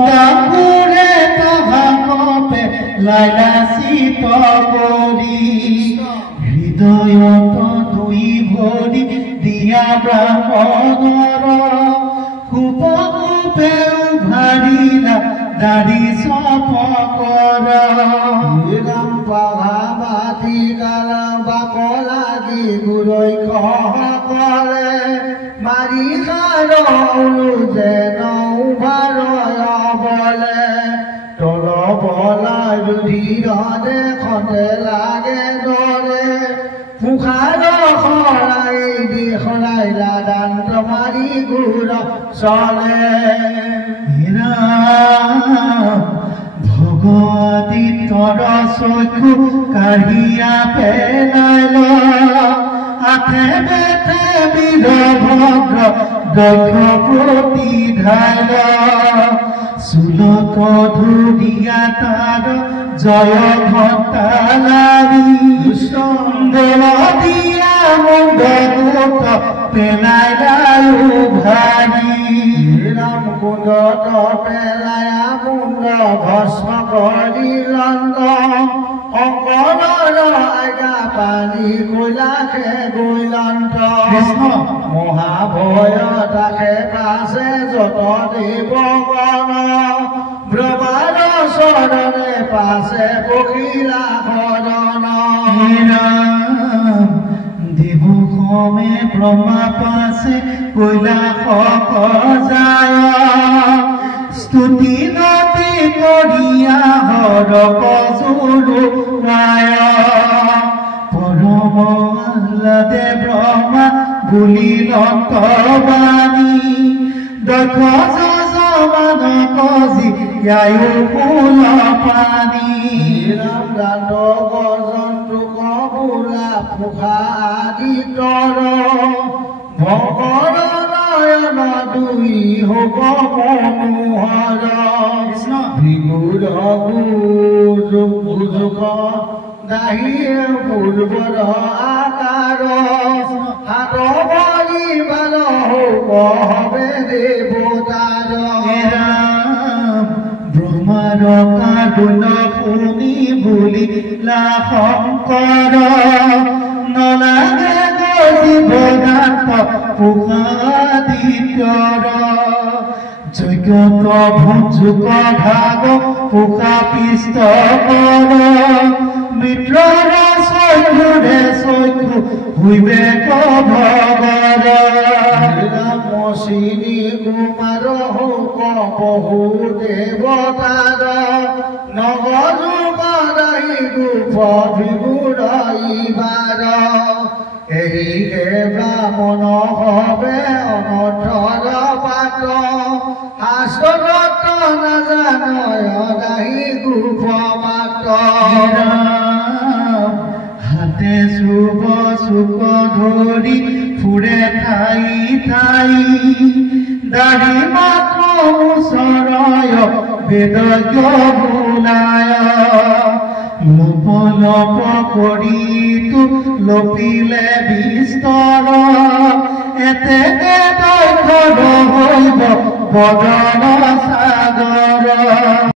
কাপুৰে তাহাকে লাইলা শীত কৰি হৃদয়ত দুই ভৰি দিয়া ব্ৰাহ্মণৰ কুপকুপে উভাৰিলা দাড়ি চপকৰ ৰাম পাভাবাতি কালা বাকলাদি গুৰৈ কহকলে মাৰি খাৰৌলো যেন উভাৰয় বলে তল বলাই ৰুধিৰতে খতে লাগে দৰে মুখাৰ সৰাই দি সৰাইলা দান্ত মাৰি গুৰ চলে ভগৱতীতৰ চকু কাঢ়িয়া পেলাইল আঠে বেঠে বীৰভদ্ৰ দক্ষ প্ৰতিধাইল চুলত ধুৰিয়া তাৰ জয় ঘণ্টা লাৰি দল দিয়া মুণ্ডত পেলাইলাও ভাৰি ৰাম কুণ্ডত পেলায়া মুণ্ড ভস্ম কৰি লণ্ড শংকৰৰ আজ্ঞা পানী কৈলাসে গৈলন্ত মহাভয় তাকে পাছে যত দেৱগণ ব্ৰহ্মাৰ চৰণে পাছে পখিলা শৰণ দেৱসমে ব্ৰহ্মা পাছে কৈলাসক যায় স্তুতি নাতি কৰিয়া হৰক জুৰুৱায় পৰম আহ্লাদে ব্ৰহ্মা বুলিল অন্তৰ্বাণী দক্ষ যজমানক জীয়ায়ো ফুল পানী ৰাম দান্ত গৰ্জন্তু কবোলা ফুকা আদিতৰ ভকৰ নয়ন দুই হব মনোহৰ ভৃগুৰ গুজুক দাহিৰ পূৰ্বৰ আকাৰ হাত বলি বাল হবে দেৱতাৰ ব্ৰহ্মাৰ কাৰুণ শুনি বুলিলা শংকৰ নলাগে জীবনাথ পুষাদিত্যৰ যজ্ঞত ভুজুক ভাগ পুষা পিষ্ট কৰ মিত্ৰৰ চক্ষুৰে চক্ষু হুইবে ভগৰ মচিনী কুমাৰ হোক বহু দেৱতাৰ নগযুগদায়ী গোপ ভিগুৰাইবাৰ এৰিকে ব্ৰাহ্মণ হবে অনৰ্থৰ পাত শাস্ত্ৰত নাজানয় দায়ী গোপ মাত হাতে চুব চুক ধৰি ফুৰে ঠাই ঠাই দাড়ি মাত্ৰ ওচৰয় বেদজ্ঞ বোলায় লোপ লোপ কৰি লপিলে বিস্তৰ এতেকে দক্ষ হৈব বদন সাগৰ